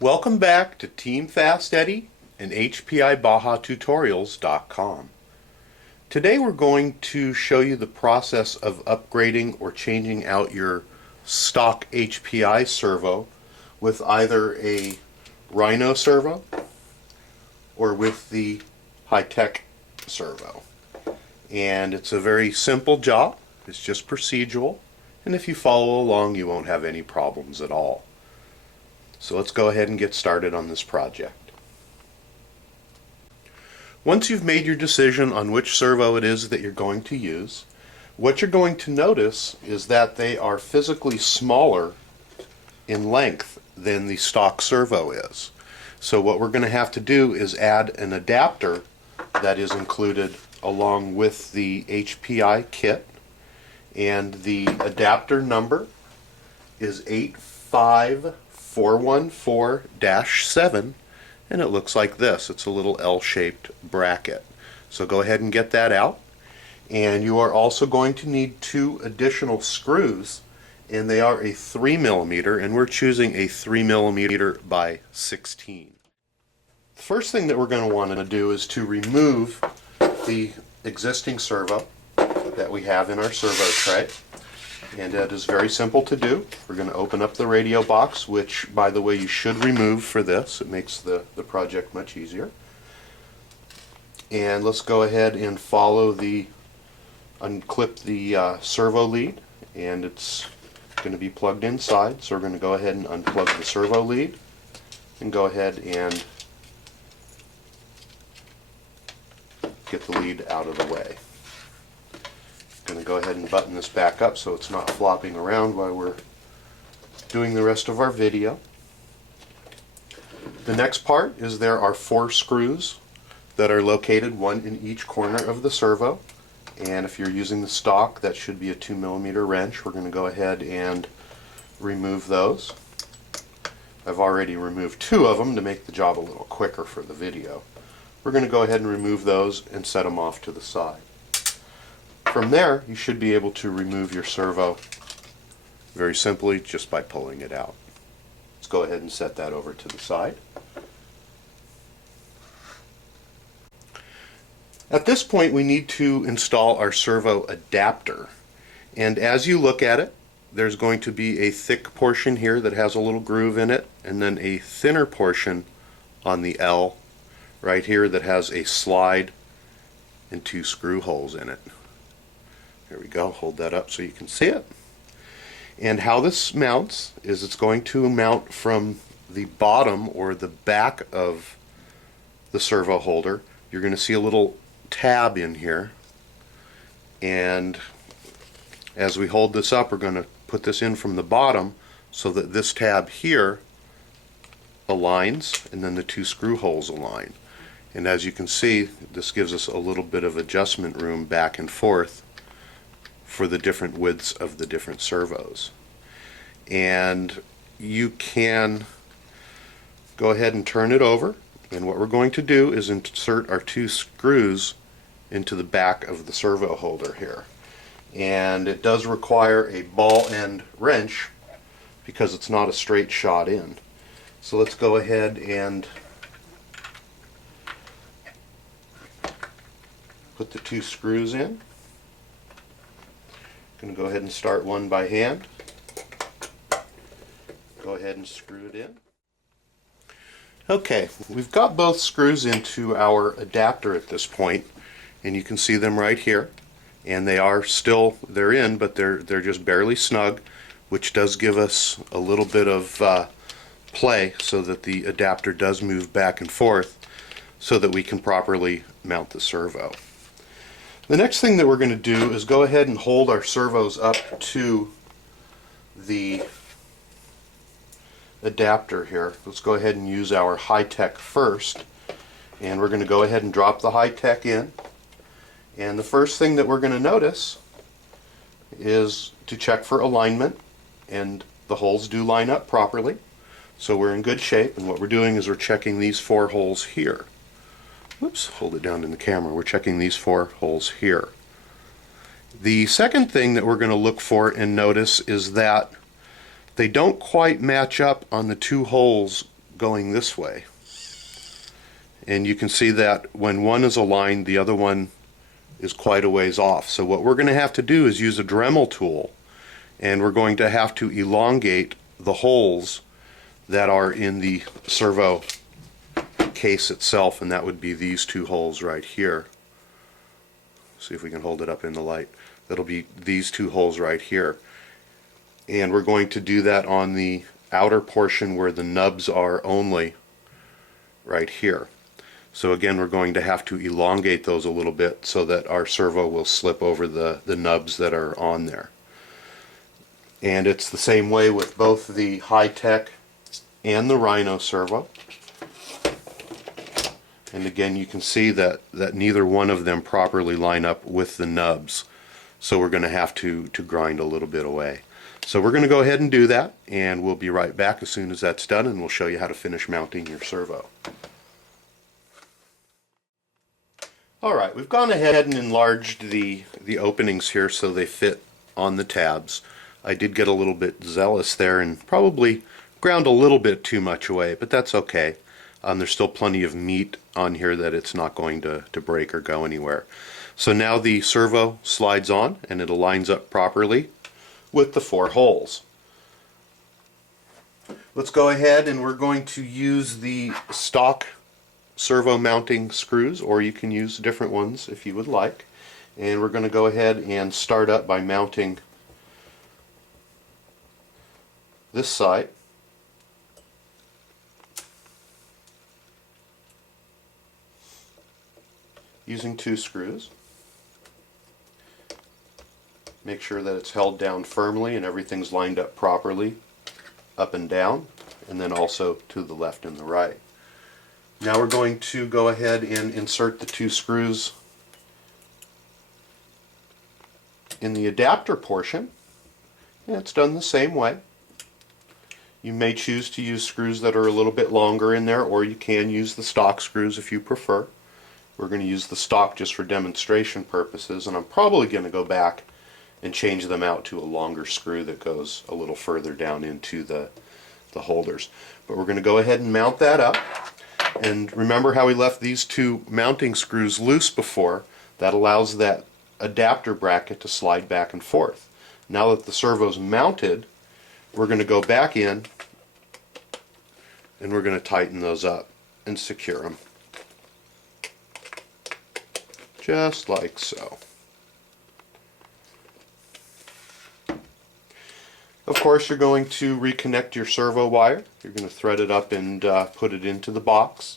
Welcome back to Team FastEddy and HPI Baja Tutorials.com. Today we're going to show you the process of upgrading or changing out your stock HPI servo with either a Rhino servo or with the high-tech servo. And it's a very simple job. It's just procedural, and if you follow along you won't have any problems at all. So let's go ahead and get started on this project. Once you've made your decision on which servo it is that you're going to use, what you're going to notice is that they are physically smaller in length than the stock servo is. So what we're going to have to do is add an adapter that is included along with the HPI kit, and the adapter number is 85414-7, and it looks like this. It's a little L-shaped bracket. So go ahead and get that out. And you are also going to need 2 additional screws, and they are a 3mm, and we're choosing a 3mm by 16. The first thing that we're going to want to do is to remove the existing servo that we have in our servo tray. And it is very simple to do. We're going to open up the radio box, which, by the way, you should remove for this. It makes the project much easier. And let's go ahead and unclip the servo lead, and it's going to be plugged inside. So we're going to go ahead and unplug the servo lead and go ahead and get the lead out of the way. Going to go ahead and button this back up so it's not flopping around while we're doing the rest of our video. The next part is there are 4 screws that are located, 1 in each corner of the servo, and if you're using the stock, that should be a 2mm wrench. We're going to go ahead and remove those. I've already removed 2 of them to make the job a little quicker for the video. We're going to go ahead and remove those and set them off to the side. From there, you should be able to remove your servo very simply just by pulling it out. Let's go ahead and set that over to the side. At this point, we need to install our servo adapter. And as you look at it, there's going to be a thick portion here that has a little groove in it, and then a thinner portion on the L right here that has a slide and 2 screw holes in it. There we go. Hold that up so you can see it. And how this mounts is it's going to mount from the bottom or the back of the servo holder. You're going to see a little tab in here, and as we hold this up, we're going to put this in from the bottom so that this tab here aligns and then the 2 screw holes align. And as you can see, this gives us a little bit of adjustment room back and forth for the different widths of the different servos. And you can go ahead and turn it over, and what we're going to do is insert our 2 screws into the back of the servo holder here. And it does require a ball end wrench because it's not a straight shot in. So let's go ahead and put the 2 screws in. Going to go ahead and start one by hand. Go ahead and screw it in. Okay, we've got both screws into our adapter at this point, and you can see them right here. And they're in, but they're just barely snug, which does give us a little bit of play so that the adapter does move back and forth so that we can properly mount the servo. The next thing that we're going to do is go ahead and hold our servos up to the adapter here. Let's go ahead and use our high-tech first, and we're going to go ahead and drop the high-tech in. And the first thing that we're going to notice is to check for alignment, and the holes do line up properly, so we're in good shape. And what we're doing is we're checking these 4 holes here. Whoops, hold it down in the camera. We're checking these 4 holes here. The second thing that we're going to look for and notice is that they don't quite match up on the 2 holes going this way. And you can see that when one is aligned, the other one is quite a ways off. So what we're going to have to do is use a Dremel tool, and we're going to have to elongate the holes that are in the servo case itself, and that would be these two holes right here. See if we can hold it up in the light. That'll be these two holes right here. And we're going to do that on the outer portion where the nubs are only, right here. So again, we're going to have to elongate those a little bit so that our servo will slip over the nubs that are on there. And it's the same way with both the high-tech and the Rhino servo. And again, you can see that neither one of them properly line up with the nubs. So we're going to have to grind a little bit away. So we're going to go ahead and do that, and we'll be right back as soon as that's done, and we'll show you how to finish mounting your servo. Alright, we've gone ahead and enlarged the openings here so they fit on the tabs. I did get a little bit zealous there and probably ground a little bit too much away, but that's okay. There's still plenty of meat on here that it's not going to break or go anywhere. So now the servo slides on and it aligns up properly with the 4 holes. Let's go ahead and we're going to use the stock servo mounting screws, or you can use different ones if you would like. And we're going to go ahead and start up by mounting this side. Using 2 screws. Make sure that it's held down firmly and everything's lined up properly, up and down, and then also to the left and the right. Now we're going to go ahead and insert the 2 screws in the adapter portion. And it's done the same way. You may choose to use screws that are a little bit longer in there, or you can use the stock screws if you prefer. We're going to use the stock just for demonstration purposes, and I'm probably going to go back and change them out to a longer screw that goes a little further down into the holders. But we're going to go ahead and mount that up. And remember how we left these 2 mounting screws loose before? That allows that adapter bracket to slide back and forth. Now that the servo's mounted, we're going to go back in and we're going to tighten those up and secure them. Just like so. Of course, you're going to reconnect your servo wire. You're going to thread it up and put it into the box.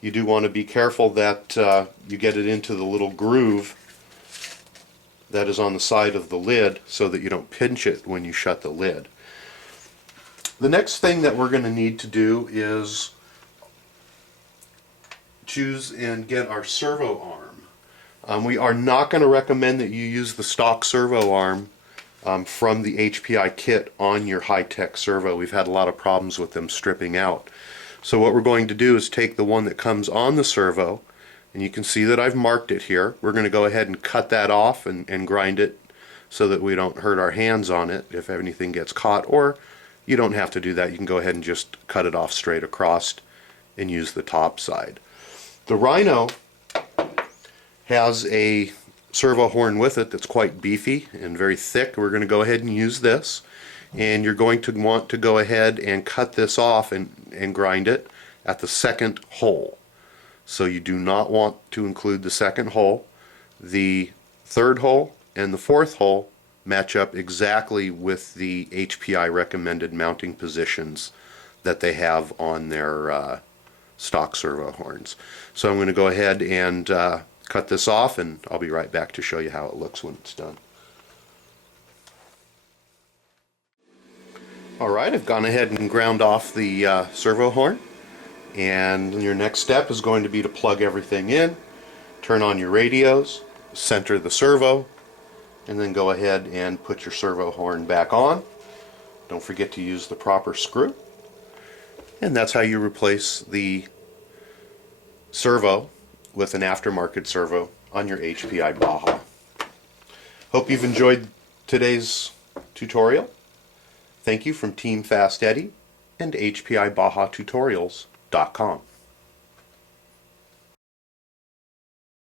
You do want to be careful that you get it into the little groove that is on the side of the lid so that you don't pinch it when you shut the lid. The next thing that we're going to need to do is choose and get our servo arm. We are not going to recommend that you use the stock servo arm from the HPI kit on your high-tech servo. We've had a lot of problems with them stripping out. So what we're going to do is take the one that comes on the servo, and you can see that I've marked it here. We're going to go ahead and cut that off and grind it so that we don't hurt our hands on it if anything gets caught, or you don't have to do that. You can go ahead and just cut it off straight across and use the top side. The Rhino has a servo horn with it that's quite beefy and very thick. We're going to go ahead and use this, and you're going to want to go ahead and cut this off and grind it at the 2nd hole. So you do not want to include the 2nd hole. The 3rd hole and the 4th hole match up exactly with the HPI recommended mounting positions that they have on their stock servo horns. So I'm going to go ahead and cut this off, and I'll be right back to show you how it looks when it's done. Alright, I've gone ahead and ground off the servo horn, and your next step is going to be to plug everything in, turn on your radios, center the servo, and then go ahead and put your servo horn back on. Don't forget to use the proper screw, and that's how you replace the servo with an aftermarket servo on your HPI Baja. Hope you've enjoyed today's tutorial. Thank you from Team FastEddy. and HPI Baja tutorials.com.